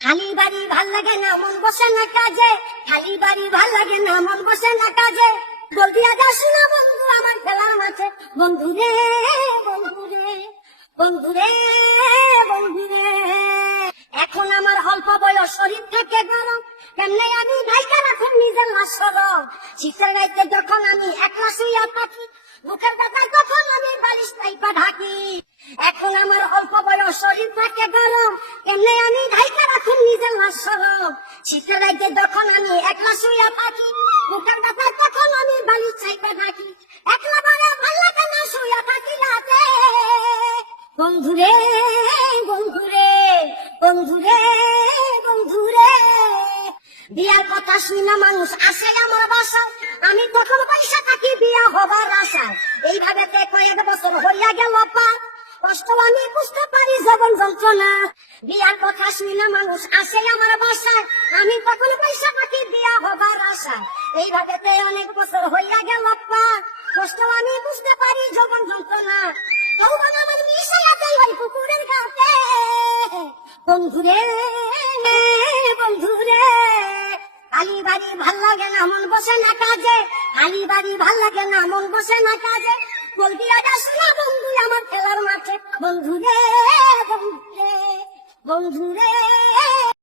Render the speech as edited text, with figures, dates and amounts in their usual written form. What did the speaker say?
খালি বাড়ি ভাল লাগে না, মন বসে না কাজে। খালি বাড়ি ভাল লাগে না, মন বসে না কাজে। বলতে যাস না বন্ধু আমার খেলার মাঠে। বন্ধু রে বন্ধু রে বন্ধু রে বন্ধু রে, এখন আমার অল্প বয়স, শরীর থেকে গরম, কেমনে আমি ঢাইকা রাখুন নিজের লাশ সরম। শীতের রাইতে যখন আমি একলা শুইয়া থাকি, বুকের ব্যথায় তখন আমি বালিশ টাইপা ঢাকি। এখন আমার অল্প বয়স, শরীর থাকে গরম, কেমনে আমি ঢাইকা রাখুন নিজের লাশ সরম। শীতের রাইতে যখন আমি একলা শুইয়া থাকি, বুকের ব্যথায় তখন আমি বালিশ টাইপা ঢাকি। একলা বারে ভাল লাগে না শুইয়া থাকি রাতে। বন্ধুরে বন্ধুরে বন্ধুরে বন্ধুরে, বিয়ার কথা শুনে মানুষ আসে আমার বাসায়, আমি তখন পয়সা থাকি বিয়া হবার আশায়। এইভাবে কয়েক বছর হইয়া গেল পা, কষ্ট আমি বুঝতে পারি জীবন যন্ত্রণা। বিয়ার কথা শুনে মানুষ আসে আমার বাসায়, আমি তখন পয়সা থাকি বিয়া হবার আশায়। এইভাবে অনেক বছর হইয়া গেল পা, কষ্ট আমি বুঝতে পারি জীবন যন্ত্রণা। যৌবন আমার মিশাইয়া দেই ওই পুকুরের ঘাটে। বন্ধুরে বন্ধুরে, খালি বাড়ি ভাল লাগে না, মন বসে না কাজে। খালি বাড়ি ভাল লাগে না, মন বসে না কাজে। বলবি যাস না বন্ধু আমার খেলার মাঠে। বন্ধুরে বন্ধুরে বন্ধুরে